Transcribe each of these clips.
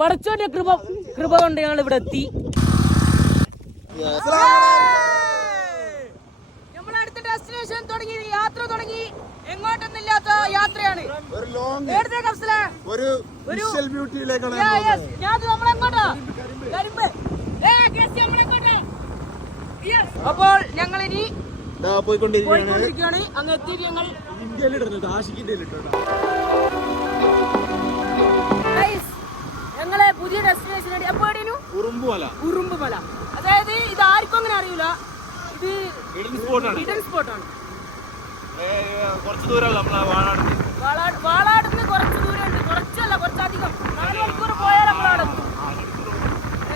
പടച്ചോന്റെ കൃപ കൊണ്ട് ഞങ്ങൾ ഇവിടെ എത്തി. നമ്മൾ അടുത്ത ഡെസ്റ്റിനേഷൻ തുടങ്ങി, യാത്ര തുടങ്ങി. എങ്ങോട്ടൊന്നില്ലാത്ത യാത്രയാണ്. അപ്പോൾ ഞങ്ങൾ ഇനി പോയിക്കൊണ്ടിരിക്കുകയാണ്. അങ്ങ് എത്തിയിട്ട് ഞങ്ങൾ ഞങ്ങളെ പുതിയ ഡെസ്റ്റിനേഷൻ ഉറുമ്പുമല. അതായത് ഇത് ആർക്കും അങ്ങനെ അറിയൂല. ഇത് ഹിഡൻ സ്പോട്ടാണ്. വാളാടുന്ന് കുറച്ച് ദൂരമുണ്ട്. കുറച്ചല്ല, കുറച്ചധികം. 4 മണിക്കൂർ പോയാൽ നമ്മളവിടെ എത്തും.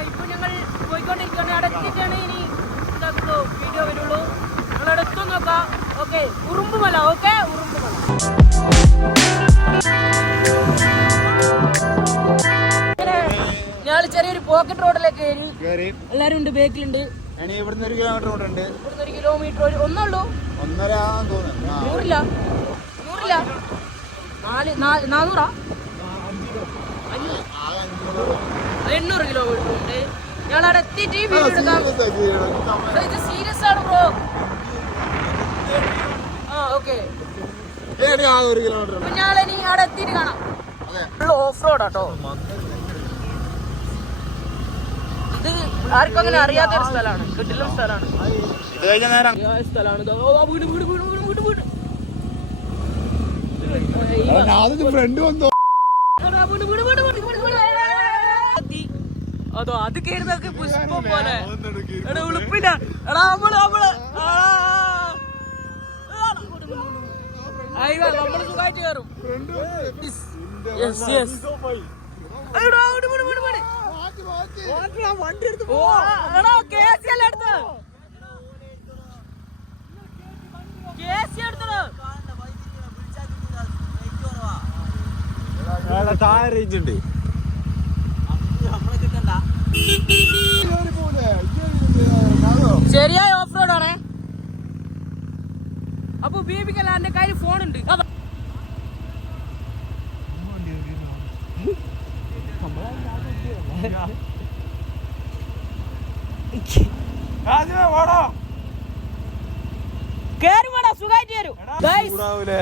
ഇപ്പൊ ഞങ്ങൾ പോയിക്കൊണ്ടിരിക്കുകയാണ്. അവിടെ എത്തിയിട്ടാണ് ഇനി വീഡിയോ വരുള്ളൂ. ഞങ്ങളവിടെ എത്തും നോക്കാം. ഓക്കെ, ഉറുമ്പുമല. ഓക്കെ, ഉറുമ്പുമല. ഞങ്ങൾ ചെറിയൊരു പോക്കറ്റ് റോഡിലേക്ക് കയറി. എല്ലാരും ഉണ്ട്, ബേക്കിലുണ്ട്. ഇവിടുന്ന് 1 കിലോമീറ്റർ ഉണ്ട്. ഇവിടുന്ന് 1 കിലോമീറ്റർ ഒന്നുള്ളൂ. 1.5 തോന്നുന്നു. 100 400 800 കിലോമീറ്റർ ഉണ്ട്. ഞങ്ങൾ അവിടെ എത്തിയിട്ട് വീഡിയോ എടുക്കാം. ഇത് സീരിയസ് ആണ് ബ്രോ. ഓക്കെ, ഞങ്ങളിനി അവിടെ എത്തിയിട്ട് കാണാം. ഓഫ് റോഡാട്ടോ ഇത്. ആർക്കും അങ്ങനെ അറിയാത്തൊരു സ്ഥലമാണ്. കിട്ടില്ല സ്ഥലമാണ്. അതോ അത് കയറുന്നൊക്കെ പുഷ്പം പോലെ. എടാ ഉളുപ്പില്ല. എടാ നമ്മള് സുഖമായിട്ട് കയറും. ശരിയായ ഓഫ് റോഡ് ആണേ. അപ്പൊ ബീബിക്കല്ല, എന്റെ കയ്യിൽ ഫോണുണ്ട്.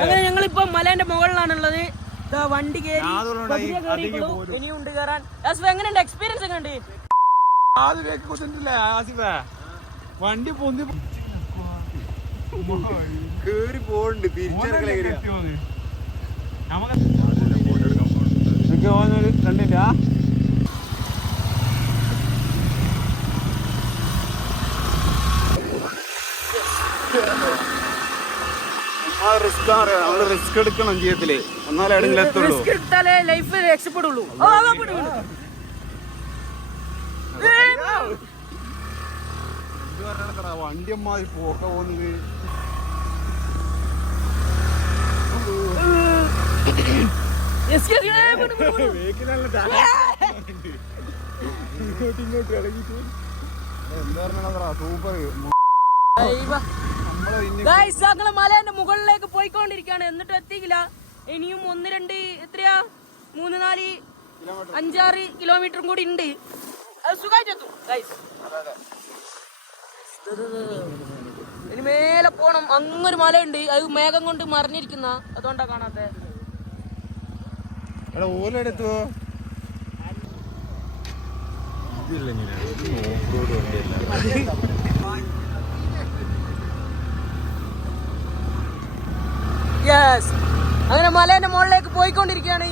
അങ്ങനെ ഞങ്ങളിപ്പോ മലേന്റെ മുകളിലാണുള്ളത്. വണ്ടി കയറി ഇനിയുണ്ട് കയറാൻ. എങ്ങനെയുണ്ട് എക്സ്പീരിയൻസ്? എങ്ങനെയുണ്ട്? വണ്ടി പൊന്തി കേറി പോണ്ട്. കണ്ടില്ല. റിസ്ക് എടുക്കണം ജീവിതത്തില്. എന്നാലേ എവിടെയെങ്കിലും എത്തുള്ളൂ. ലൈഫ് രക്ഷപ്പെടുള്ളൂ. വണ്ടി അമ്മാതിരി പോക്ക പോകുന്നത്. സൂപ്പർ. മലേന്റെ മുകളിലേക്ക് പോയിക്കൊണ്ടിരിക്കുകയാണ്. എന്നിട്ട് എത്തിയില്ല. ഇനിയും 1, 2 എത്രയാ 3, 4, 5, 6 കിലോമീറ്ററും കൂടി ഉണ്ട്. അത് സുഖമായിട്ട് എത്തും. ഇനി മേലെ പോണം. അങ്ങൊരു മലയുണ്ട്. അത് മേഘം കൊണ്ട് മറിഞ്ഞിരിക്കുന്ന, അതുകൊണ്ടാ കാണാത്തെ. ഓലെടുത്തോ യെസ്. അങ്ങനെ മലേന്റെ മുകളിലേക്ക് പോയിക്കൊണ്ടിരിക്കുകയാണ്.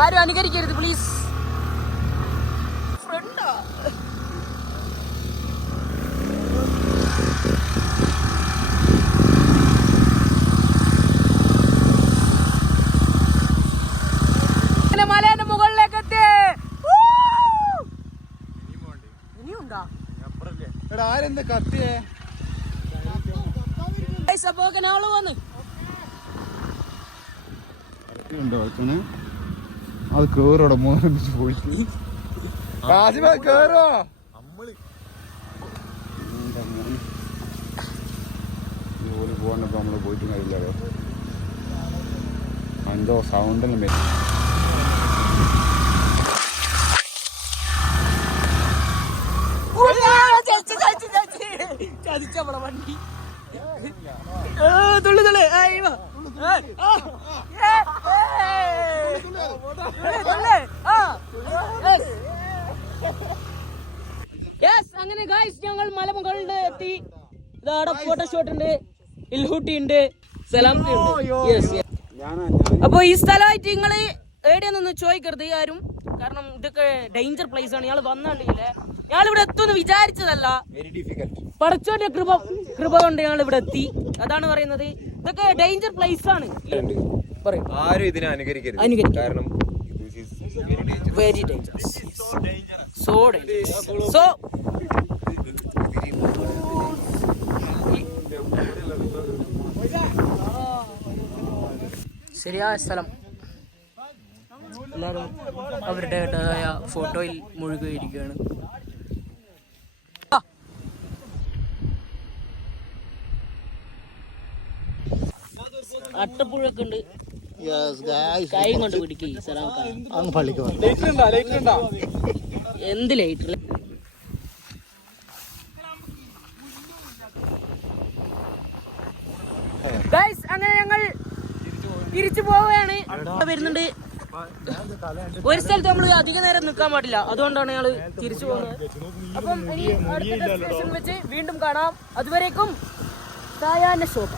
ആരും അനുകരിക്കരുത് പ്ലീസ്. ഫ്രണ്ടാ മലേന്റെ മുകളിലേക്ക് എത്തി. ഇനിയുണ്ടോ? ആരെന്താ കത്തിയേ? അത് കേറോടെ മോനിച്ച് പോയിട്ട് കേറോ. ജോലി പോകാനൊക്കെ നമ്മള് പോയിട്ടും കഴിയില്ലല്ലോ. എന്തോ സൗണ്ടെല്ലാം വരും. ചതിച്ചവളെ വണ്ടി തുള്ളി തുള്ളി അങ്ങനെ ഗായ്സ് ഞങ്ങൾ മലമുകളിൽ എത്തി. ഇതാടെ ഫോട്ടോഷൂട്ട് ഉണ്ട്, ഇൽഹൂട്ടി ഉണ്ട്, സലാംത്തി ഉണ്ട്. അപ്പൊ ഈ സ്ഥലമായിട്ട് നിങ്ങള് എവിടെയൊന്നും ചോദിക്കരുത് ആരും, കാരണം ഇതൊക്കെ ഡേഞ്ചർ പ്ലേസ് ആണ്. ഞങ്ങൾ വന്നില്ലേ, ഞങ്ങൾ ഇവിടെ എത്തുമെന്ന് വിചാരിച്ചതല്ല, പടച്ചോന്റെ കൃപ കൊണ്ട് ഞങ്ങൾ ഇവിടെ എത്തി. അതാണ് പറയുന്നത്, ഇതൊക്കെ ഡേഞ്ചർ പ്ലേസ് ആണ്. ആരും ഇതിനെ അനുകരിക്കരുത്. കാരണം very dangerous, so dangerous. So ശരിയായ സ്ഥലം. എല്ലാവരും അവരുടേതായ ഫോട്ടോയിൽ മുഴുകിയിരിക്കുകയാണ്. അട്ടപ്പുഴൊക്കെ ഉണ്ട്, കൈ കൊണ്ട് പിടിക്കും. എന്ത് ലൈറ്റ് അങ്ങനെ ഞങ്ങൾ തിരിച്ചു പോവുകയാണ്. വരുന്നുണ്ട് ഒരു സ്ഥലത്ത് നമ്മൾ അധിക നേരം നിൽക്കാൻ പാടില്ല, അതുകൊണ്ടാണ് ഞങ്ങൾ തിരിച്ചു പോകുന്നത്. അപ്പം ഇനി അടുത്ത ഡെസ്റ്റിനേഷൻ വെച്ച് വീണ്ടും കാണാം. അതുവരേക്കും സായാഹ്ന ശോഭ.